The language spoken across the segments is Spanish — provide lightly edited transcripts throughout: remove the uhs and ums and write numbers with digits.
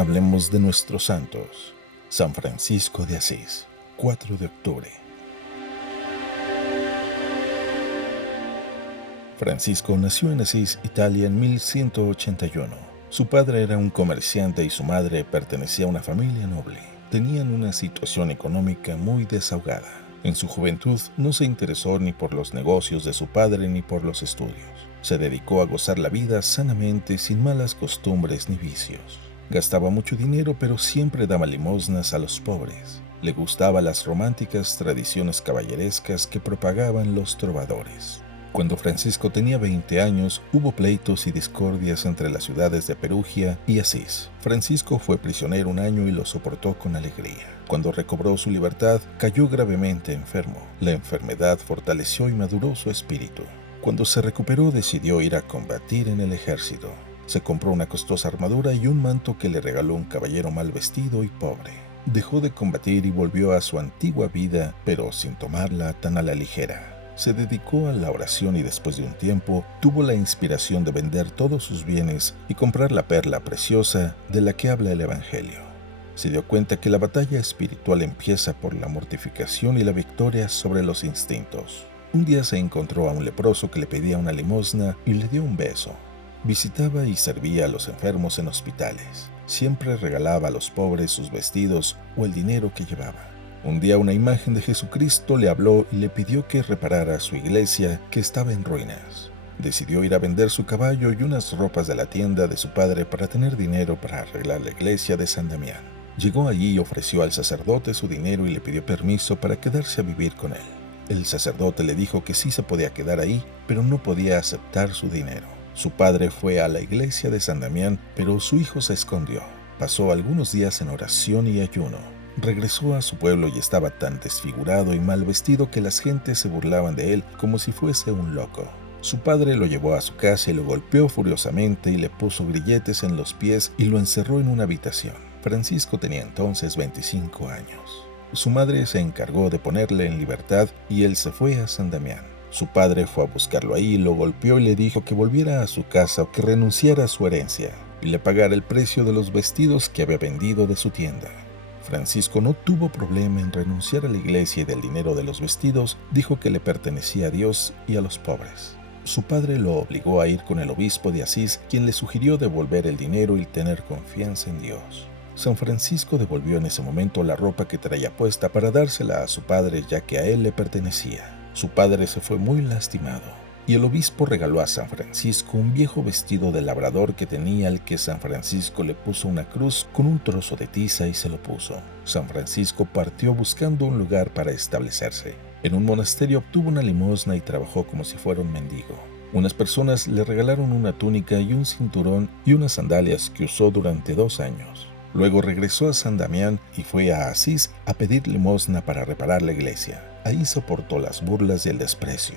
Hablemos de nuestros santos. San Francisco de Asís, 4 de octubre. Francisco nació en Asís, Italia, en 1181. Su padre era un comerciante y su madre pertenecía a una familia noble. Tenían una situación económica muy desahogada. En su juventud no se interesó ni por los negocios de su padre ni por los estudios. Se dedicó a gozar la vida sanamente, sin malas costumbres ni vicios. Gastaba mucho dinero, pero siempre daba limosnas a los pobres. Le gustaban las románticas tradiciones caballerescas que propagaban los trovadores. Cuando Francisco tenía 20 años, hubo pleitos y discordias entre las ciudades de Perugia y Asís. Francisco fue prisionero un año y lo soportó con alegría. Cuando recobró su libertad, cayó gravemente enfermo. La enfermedad fortaleció y maduró su espíritu. Cuando se recuperó, decidió ir a combatir en el ejército. Se compró una costosa armadura y un manto que le regaló un caballero mal vestido y pobre. Dejó de combatir y volvió a su antigua vida, pero sin tomarla tan a la ligera. Se dedicó a la oración y después de un tiempo tuvo la inspiración de vender todos sus bienes y comprar la perla preciosa de la que habla el Evangelio. Se dio cuenta que la batalla espiritual empieza por la mortificación y la victoria sobre los instintos. Un día se encontró a un leproso que le pedía una limosna y le dio un beso. Visitaba y servía a los enfermos en hospitales. Siempre regalaba a los pobres sus vestidos o el dinero que llevaba. Un día una imagen de Jesucristo le habló y le pidió que reparara su iglesia, que estaba en ruinas. Decidió ir a vender su caballo y unas ropas de la tienda de su padre para tener dinero para arreglar la iglesia de San Damián. Llegó allí y ofreció al sacerdote su dinero y le pidió permiso para quedarse a vivir con él. El sacerdote le dijo que sí se podía quedar ahí, pero no podía aceptar su dinero. Su padre fue a la iglesia de San Damián, pero su hijo se escondió. Pasó algunos días en oración y ayuno. Regresó a su pueblo y estaba tan desfigurado y mal vestido que las gentes se burlaban de él como si fuese un loco. Su padre lo llevó a su casa y lo golpeó furiosamente y le puso grilletes en los pies y lo encerró en una habitación. Francisco tenía entonces 25 años. Su madre se encargó de ponerle en libertad y él se fue a San Damián. Su padre fue a buscarlo ahí, lo golpeó y le dijo que volviera a su casa o que renunciara a su herencia y le pagara el precio de los vestidos que había vendido de su tienda. Francisco no tuvo problema en renunciar a la iglesia y del dinero de los vestidos, dijo que le pertenecía a Dios y a los pobres. Su padre lo obligó a ir con el obispo de Asís, quien le sugirió devolver el dinero y tener confianza en Dios. San Francisco devolvió en ese momento la ropa que traía puesta para dársela a su padre, ya que a él le pertenecía. Su padre se fue muy lastimado, y el obispo regaló a San Francisco un viejo vestido de labrador que tenía, al que San Francisco le puso una cruz con un trozo de tiza y se lo puso. San Francisco partió buscando un lugar para establecerse. En un monasterio obtuvo una limosna y trabajó como si fuera un mendigo. Unas personas le regalaron una túnica y un cinturón y unas sandalias que usó durante 2 años. Luego regresó a San Damián y fue a Asís a pedir limosna para reparar la iglesia. Ahí soportó las burlas y el desprecio.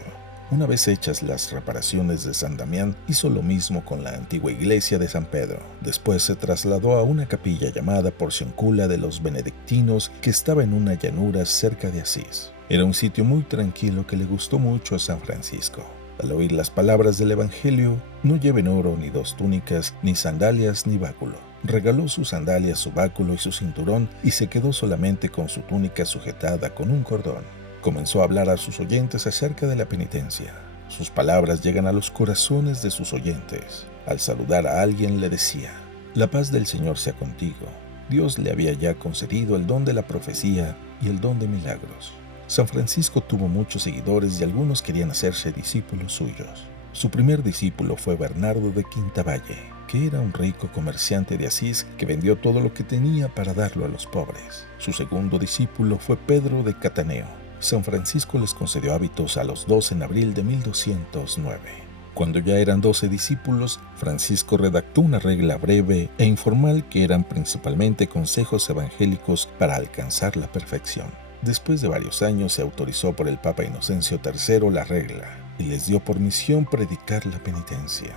Una vez hechas las reparaciones de San Damián, hizo lo mismo con la antigua iglesia de San Pedro. Después se trasladó a una capilla llamada Porciuncula de los Benedictinos, que estaba en una llanura cerca de Asís. Era un sitio muy tranquilo que le gustó mucho a San Francisco. Al oír las palabras del Evangelio, no lleven oro, ni 2 túnicas, ni sandalias, ni báculo. Regaló sus sandalias, su báculo y su cinturón y se quedó solamente con su túnica sujetada con un cordón. Comenzó a hablar a sus oyentes acerca de la penitencia. Sus palabras llegan a los corazones de sus oyentes. Al saludar a alguien le decía: «La paz del Señor sea contigo». Dios le había ya concedido el don de la profecía y el don de milagros. San Francisco tuvo muchos seguidores y algunos querían hacerse discípulos suyos. Su primer discípulo fue Bernardo de Quintavalle, que era un rico comerciante de Asís que vendió todo lo que tenía para darlo a los pobres. Su segundo discípulo fue Pedro de Cataneo. San Francisco les concedió hábitos a los 2 en abril de 1209. Cuando ya eran 12 discípulos, Francisco redactó una regla breve e informal que eran principalmente consejos evangélicos para alcanzar la perfección. Después de varios años se autorizó por el Papa Inocencio III la regla y les dio por misión predicar la penitencia.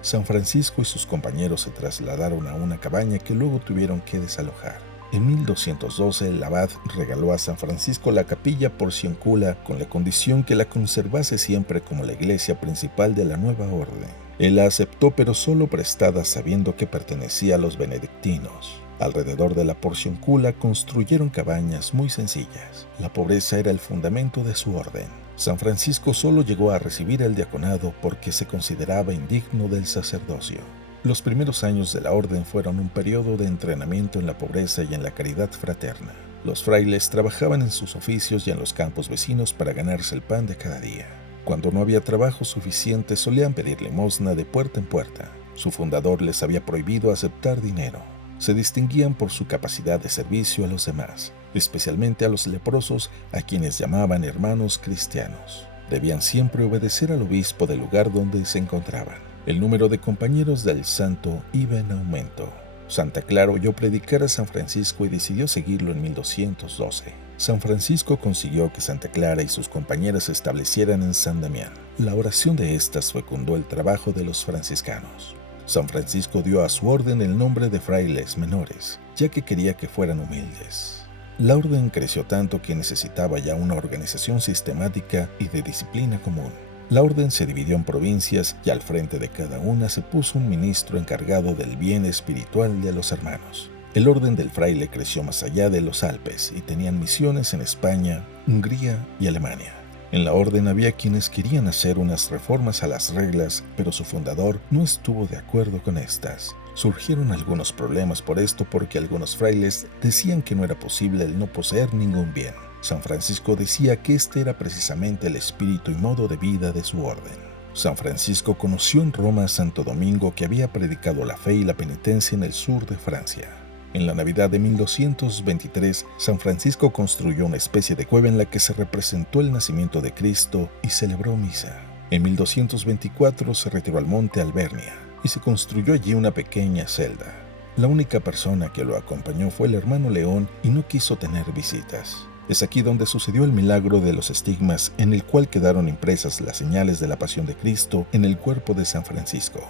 San Francisco y sus compañeros se trasladaron a una cabaña que luego tuvieron que desalojar. En 1212 el abad regaló a San Francisco la capilla Porciuncula con la condición que la conservase siempre como la iglesia principal de la nueva orden. Él la aceptó, pero solo prestada, sabiendo que pertenecía a los benedictinos. Alrededor de la Porciúncula construyeron cabañas muy sencillas. La pobreza era el fundamento de su orden. San Francisco solo llegó a recibir el diaconado porque se consideraba indigno del sacerdocio. Los primeros años de la orden fueron un periodo de entrenamiento en la pobreza y en la caridad fraterna. Los frailes trabajaban en sus oficios y en los campos vecinos para ganarse el pan de cada día. Cuando no había trabajo suficiente, solían pedir limosna de puerta en puerta. Su fundador les había prohibido aceptar dinero. Se distinguían por su capacidad de servicio a los demás, especialmente a los leprosos, a quienes llamaban hermanos cristianos. Debían siempre obedecer al obispo del lugar donde se encontraban. El número de compañeros del santo iba en aumento. Santa Clara oyó predicar a San Francisco y decidió seguirlo en 1212. San Francisco consiguió que Santa Clara y sus compañeras se establecieran en San Damián. La oración de estas fecundó el trabajo de los franciscanos. San Francisco dio a su orden el nombre de frailes menores, ya que quería que fueran humildes. La orden creció tanto que necesitaba ya una organización sistemática y de disciplina común. La orden se dividió en provincias y al frente de cada una se puso un ministro encargado del bien espiritual de los hermanos. El orden del fraile creció más allá de los Alpes y tenían misiones en España, Hungría y Alemania. En la orden había quienes querían hacer unas reformas a las reglas, pero su fundador no estuvo de acuerdo con estas. Surgieron algunos problemas por esto porque algunos frailes decían que no era posible el no poseer ningún bien. San Francisco decía que este era precisamente el espíritu y modo de vida de su orden. San Francisco conoció en Roma a Santo Domingo, que había predicado la fe y la penitencia en el sur de Francia. En la Navidad de 1223, San Francisco construyó una especie de cueva en la que se representó el nacimiento de Cristo y celebró misa. En 1224 se retiró al monte Albernia y se construyó allí una pequeña celda. La única persona que lo acompañó fue el hermano León y no quiso tener visitas. Es aquí donde sucedió el milagro de los estigmas, en el cual quedaron impresas las señales de la pasión de Cristo en el cuerpo de San Francisco.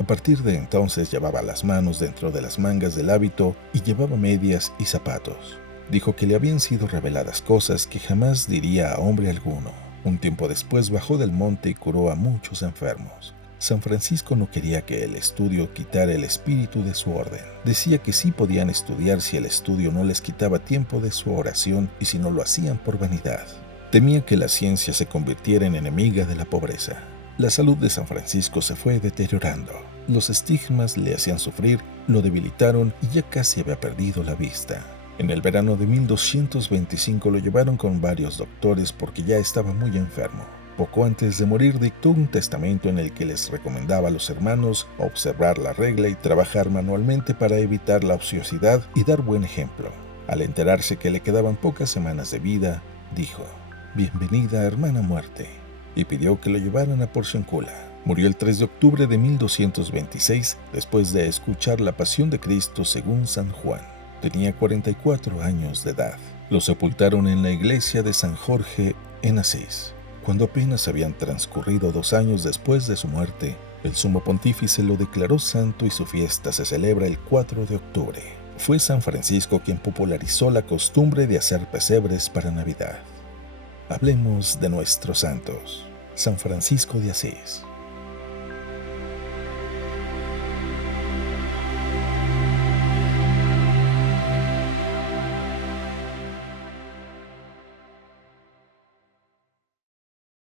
A partir de entonces llevaba las manos dentro de las mangas del hábito y llevaba medias y zapatos. Dijo que le habían sido reveladas cosas que jamás diría a hombre alguno. Un tiempo después bajó del monte y curó a muchos enfermos. San Francisco no quería que el estudio quitara el espíritu de su orden. Decía que sí podían estudiar si el estudio no les quitaba tiempo de su oración y si no lo hacían por vanidad. Temía que la ciencia se convirtiera en enemiga de la pobreza. La salud de San Francisco se fue deteriorando. Los estigmas le hacían sufrir, lo debilitaron y ya casi había perdido la vista. En el verano de 1225 lo llevaron con varios doctores porque ya estaba muy enfermo. Poco antes de morir dictó un testamento en el que les recomendaba a los hermanos observar la regla y trabajar manualmente para evitar la ociosidad y dar buen ejemplo. Al enterarse que le quedaban pocas semanas de vida, dijo: «Bienvenida, hermana muerte», y pidió que lo llevaran a Porciúncula. Murió el 3 de octubre de 1226 después de escuchar la pasión de Cristo según San Juan. Tenía 44 años de edad. Lo sepultaron en la iglesia de San Jorge en Asís. Cuando apenas habían transcurrido 2 años después de su muerte, el sumo pontífice lo declaró santo y su fiesta se celebra el 4 de octubre. Fue San Francisco quien popularizó la costumbre de hacer pesebres para Navidad. Hablemos de nuestros santos. San Francisco de Asís.